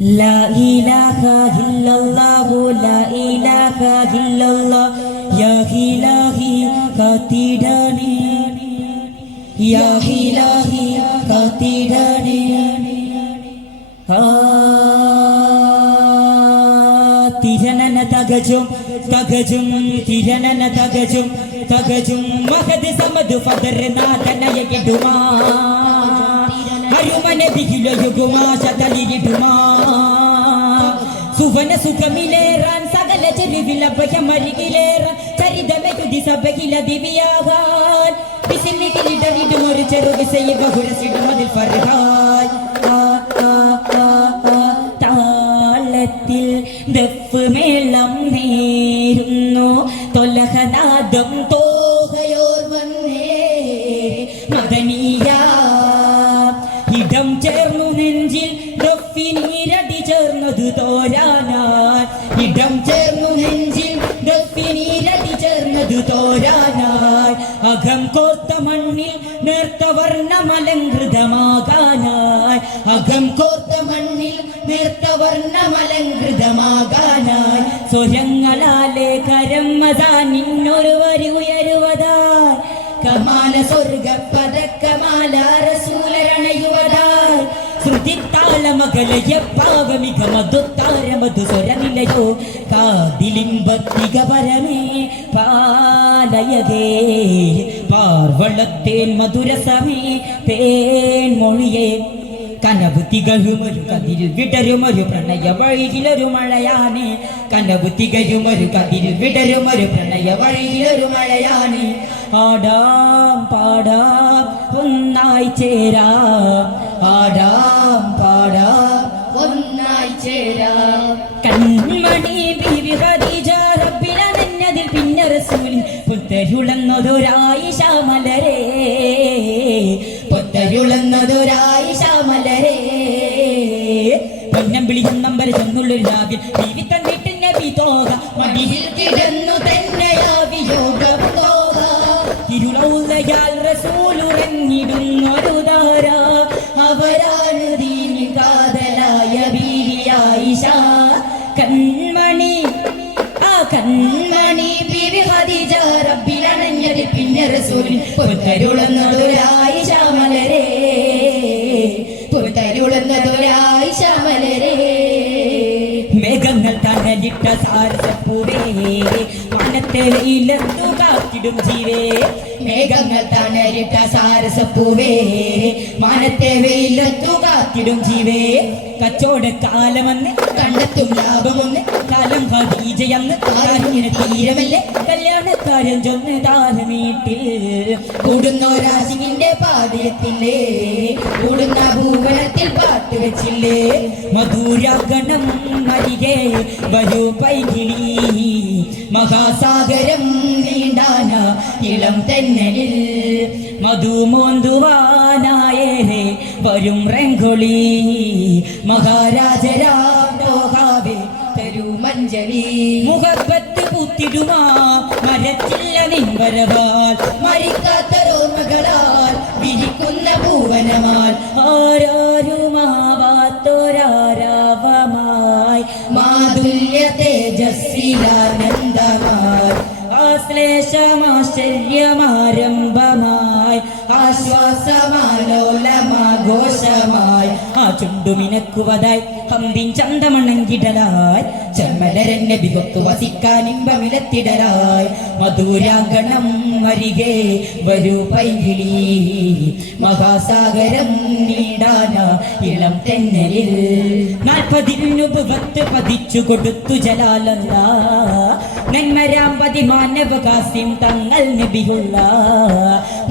La ilaha illallah, la ilaha illallah, ya ilahi katidani, ya ilahi katidani. Tiranana tagajum, tagajum, tiranana tagajum, tagajum. Mahad samad fadarna tanaya kiduma. Ayumane bigilo yuguma shataliriduma. Suvana sukamileran sagala cherivila bayamarigileran charidame yudi sabagila diviyagan bisimikili daridumor cheru visaya bahurasidu madil farhan താളത്തിൽ ദഫ് മേളം നേരുന്നു തൊലഹനാദം തോഹയോർ വന്നേ മദനിയ ഇടം ചേർന്നു നെഞ്ചിൽ ദഫിനീരടി ചേർന്നതു തോരാനായി ഇടം ചേർന്നു നെഞ്ചിൽ ദഫിനീരടി ചേർന്നതു തോരാനായി അകം കോർത്ത മണ്ണിൽ നേർത്ത വർണ്ണമലങ്കൃതമാകാനായി അകം കോർത്ത മണ്ണിൽ നേർത്ത വർണ്ണമലങ്കൃതമാകാനായി സ്വരങ്ങളാലെ കരം മതാ നിന്നൊരു വരി ഉയരുവതായി കമാല സ്വർഗ പദക്കമാല റസൂലരണയുവതായി ശ്രുതിത്താളമകലയ പാവമിക മധുത്താര മധുസ്വരനിലയോ കാതിലിമ്പത്തിക പരമേ പാലയകേ പാർവളത്തേൻ മധുരസമേ തേൻ മൊഴിയേ കനവ് തികഴുമൊരു കതിരിൽ വിടരുമൊരു പ്രണയ വഴിയിലൊരു മഴയാനെ കനവ് തികഴുമൊരു കതിരിൽ വിടരുമൊരു പ്രണയ വഴിയിലൊരു മഴയാനെ ആടാം പാടാം ഒന്നായി ചേരാം ആടാം പാടാം ഒന്നായി ചേരാം കൺമണി ബീവി ഖദീജ റബ്ബിലനന്നതിൽ പിന്നെ റസൂലിൻ പുത്തരുളന്നതൊരായിഷ മലരേ പുത്തരുളന്നതൊരായിഷ മലരേ പൊന്നമ്പിളി നമ്പർ ചെന്നുള്ളൊരു രാവിൽ ബീവി തന്നിട്ട് നബി തോക മടിയിൽ കിടന്നു തന്നെയാ വിയോഗം തോക തിരുളൗലയാൽ റസൂലുറങ്ങിടുന്നൊരു ധാര അവരാണ് ദീനി കാതലായ ബീവി ആയിഷ കൺമണി ആ കൺമണി ബീവി ഖദീജ റബ്ബിലണഞ്ഞതിൽ പിന്നെ റസൂലിൻ പുത്തരുളന്നതൊരായിഷ മലരേ പുത്തരുളന്നതൊരായിഷ മലരേ മേഘങ്ങൾ തണലിട്ട സാരസപ്പൂവേ വാനത്തെ വെയിലത്തു കാത്തിടും ജീവേ മേഘങ്ങൾ തണലിട്ട സാരസപ്പൂവേ വാനത്തെ വെയിലത്തു കാത്തിടും ജീവേ കച്ചവടക്കാലമെന്ന് കണ്ടെത്തും ലാഭമൊന്ന് കാലം ഖദീജയെന്ന് കാരുണ്യ തീരമല്ലേ കല്യാണക്കാരൻ ചൊന്ന് താരമീട്ടിൽ കൂടുന്നോരാശിന്റെ പാതയത്തില്ലേ കൂടുന്ന ഭൂവനത്തിൽ പാട്ട് വെച്ചില്ലേ മധുരാഗണം മരികെ വരൂ പൈകിളി മഹാസാഗരം നീണ്ടാന ഇളം തെന്നലിൽ മധുമോന്തുവാനായേ വരും റെങ്കൊളി മഹാരാജരാവേ തരൂ മഞ്ജലി മുഖപ്പത്ത് പൂത്തിടുമാ മരച്ചില്ല നിൻവരവാൽ മരിക്കാത്തരോർമകളാൽ വിരിക്കുന്ന ഭൂവനമാൽ ആരാരുമാവാത്തൊരാരാവമായി മാധുല്യ തേജസ്സിലാനന്ദമായി ആശ്ലേഷമാശ്ചര്യമാരംഭമായി ആശ്വാസമാലോലമാഘോഷമായി ആ ചുണ്ടുമിനക്കുവതായി ഹന്തിൻ ചന്തമണങ്കിടലായി ചെമ്മലരന്നെ വികൊത്തു വസിക്കാനിമ്പമിലത്തിടലായി മധുരാങ്കണം അരികെ വരൂ പൈകിളി മഹാസാഗരം നീടാന ഇളം തെന്നലിൽ 40 നുബുവത്ത് പതിച്ചു കൊടുത്തു ജലാലല്ല നന്മരാമ്പതി മാനവകാസ്യം തങ്ങൾ നബിയുള്ള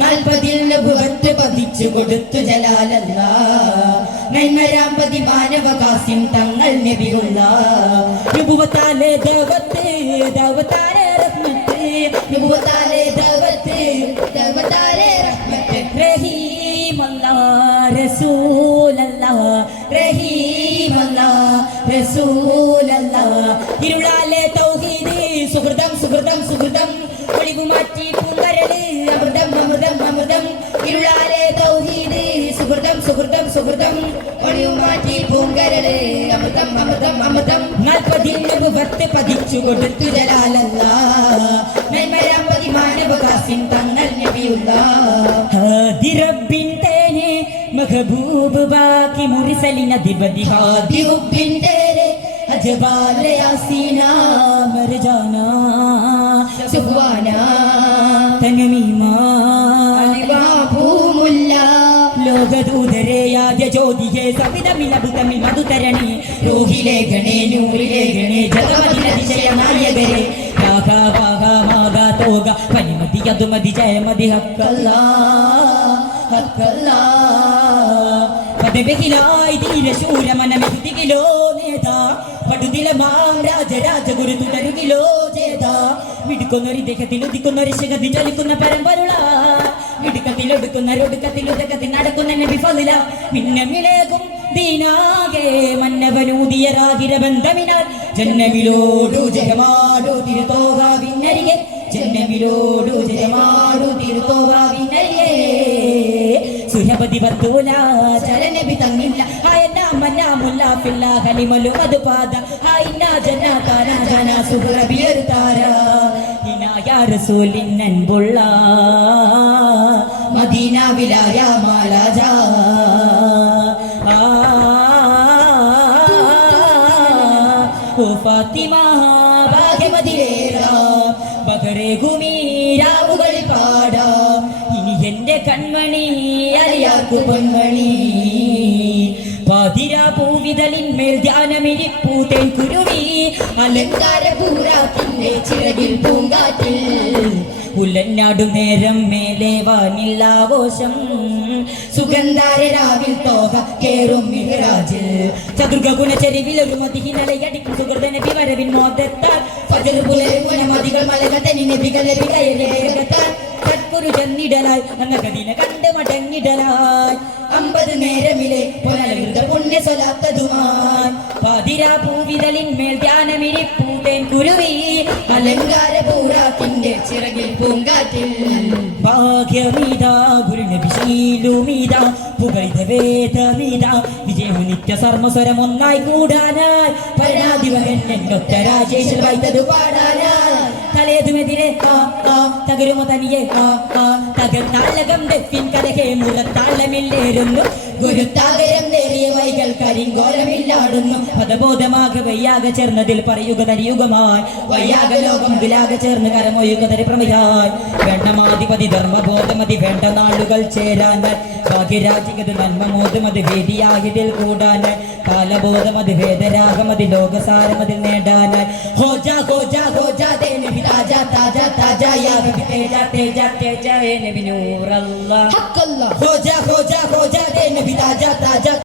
40 നുബുവത്ത് പതിച്ചു കൊടുത്തു ജലാലല്ല നന്മരാമ്പതി മാനവകാസ്യം തങ്ങൾ നബിയുള്ള നുബുവത്താലെ ദവത്ത് ദവത്താലെ റഹ്മത്ത് നുബുവത്താലെ ദവത്ത് ദവത്താലെ റസൂലല്ലാഹ് റഹീമല്ലാഹ് റസൂലല്ലാഹ് ഇരുളാലെ തൗഹീദ് സുഹൃതം സുഹൃതം സുഹൃതം ഒളിവു മാറ്റി പൂങ്കരള് അമൃതം അമൃതം അമൃതം ഇരുളാലെ തൗഹീദ് സുഹൃതം സുഹൃതം സുഹൃതം ഒളിവു മാറ്റി പൂങ്കരള് അമൃതം അമൃതം അമൃതം 40 നബുവത്ത് പതിച്ചു കൊടുത്തു ജലാലല്ലാഹ് നന്മരാം മാനവകാസിൻ തങ്ങൾ നബിയുള്ളാഹ് റബ്ബിൻ തേനെ മഹബൂബ് ബാക്കി മുർസലിൻ അധിപതി ഹാദി ഹുബ്ബിൻ തേരെ അജബാല യാസീന മർജാന സുബ്ഹാന തനമീമ അലിബാബുമുല്ല ലോകദൂതരെ ആദ്യ ജ്യോതിയെ സവിതമിലബുതമിൽ മധുതരണി റൂഹിലെ ഗണേ നൂറിലെ ഗണേ ജഗമതിനതിശയ നായകരെ തോക പനിമതി അതുമതി ജയമതി ഹക്കല്ലാ ഹക്കല്ലാ പദവിഹിലായി ധീരശൂരമനമെത്തികിലോ നേതാ പടുതിലമാം രാജരാജഗുരു തുടരുകിലോ ചേതാ മിടുക്കുന്നൊരു ദേഹത്തിലുദിക്കുന്നൊരു ശിഖതി ചലിക്കുന്ന പരമ്പരുള മിടുക്കത്തിലൊടുക്കുന്നൊടുക്കത്തിൽ നടക്കുന്ന നബി ഫളില മിന്നമിളേകും ദീനാകെ മന്നവനൂതിയരാകിര ബന്ധമിനാൽ ജന്നമിലോടു ജയമാടു തിരുത്തോകാവിന്നരികെ ജന്നമിലോടു ജയമാടു തിരുത്തോകാവിന്നരികെ സുഹബതി ബത്തൂല ചരനബി തങ്ങില്ല ആയനാ മന്നാ മുല്ല ഫില്ല ഹലിമലു മധുപാദ ആയിനാ ജന്നാതാന ജന സുഹറബിയർ താര ഇനായ റസൂലിൻ അൻപുള്ള മദീന വിലായ മാലാജ ഓ ഫാത്തിമ ഭാഗ്യമതിലേറ ബഗറെ ഗുമീരാവുകൾ പാടാം ഇനി എന്റെ കൺമണി അറിയാക്കു പൊന്മണി പാതിരാ പൂവിതലിന്മേൽ ധ്യാനമിരിപ്പൂതേൻ കുരുവി അലങ്കാര പൂരാക്കിന്റെ ചിറകിൽ പൂങ്കാറ്റിൽ ഉലഞ്ഞാടു നേരം മേലെ വാനില്ലാഘോഷം സുഗന്ധാരരാവിൽ തോക കേറും മിഹ്റാജിൽ ചതുർഗ ഗുണചരിവിൽ ഒരു മതിഹിനലയടിക്കും സുഹൃത നബി വരവിൻ മോദത്താൽ ഫജർ പുലരും ഗുണമതികൾ മലകത്തനി നബികൾ നബികയലേകത്താൽ കട്പുരു ചെന്നിടലായി അങ്ങകതിന കണ്ട് മടങ്ങിടലായി 50 നേരമിലെ പുനലകൃത പുണ്യ സ്വലാത്തതുമായി പാതിരാ പൂവിതലിന്മേൽ ധ്യാനമിരിപ്പൂതേൻ കുരുവി അലങ്കാര പൂരാക്കിന്റെ ചിറകിൽ പൂങ്കാറ്റിൽ ഭാഗ്യമീതാ ഗുരുനബി ശീലുമീതാ പുകഴ്ത വേദമീതാ വിജയു നിത്യ സർമ്മസ്വരം ഒന്നായി കൂടാനായി പരാതിവഹൻ എന്നൊത്ത രാജേശ്വർ വൈത്തതു പാടാനായി തലേതുമെതിരെ തകരുമോ തനിയെ തകർത്താളകം തെപ്പിൻ കലകെ മുറത്താളമില്ലേരുന്നു ഗുരുത്താകരം നേരിയ വൈകൾ കരിങ്കോലമില്ലാടുന്നു പദബോധമാകെ വയ്യാകെ ചേർന്നതിൽ പറയുക തരിയുഗമായി വയ്യാക ലോകം ഇതിലാകെ ചേർന്ന് കരമൊയുക തരി പ്രമിതായി വേണ്ടമാധിപതി ധർമ്മബോധമതി വേണ്ട നാളുകൾ ചേരാനായി ഭാഗ്യരാജികത് നന്മമോധമത് വേദിയായതിൽ കൂടാനായി കാലബോധമത് വേദരാഗമതി ലോകസാരമതിൽ നേടാനായി ഹോജാ ഹോജാ ഹോജാ ദേ നബി താജാ താജാ താജാ യാ നബി തേജാ തേജാ തേജാ ഏ നബി നൂറല്ലാഹ് ഹഖല്ലാഹ് ഹോജാ ഹോജാ ഹോജാ ദേ നബി താജാ താജാ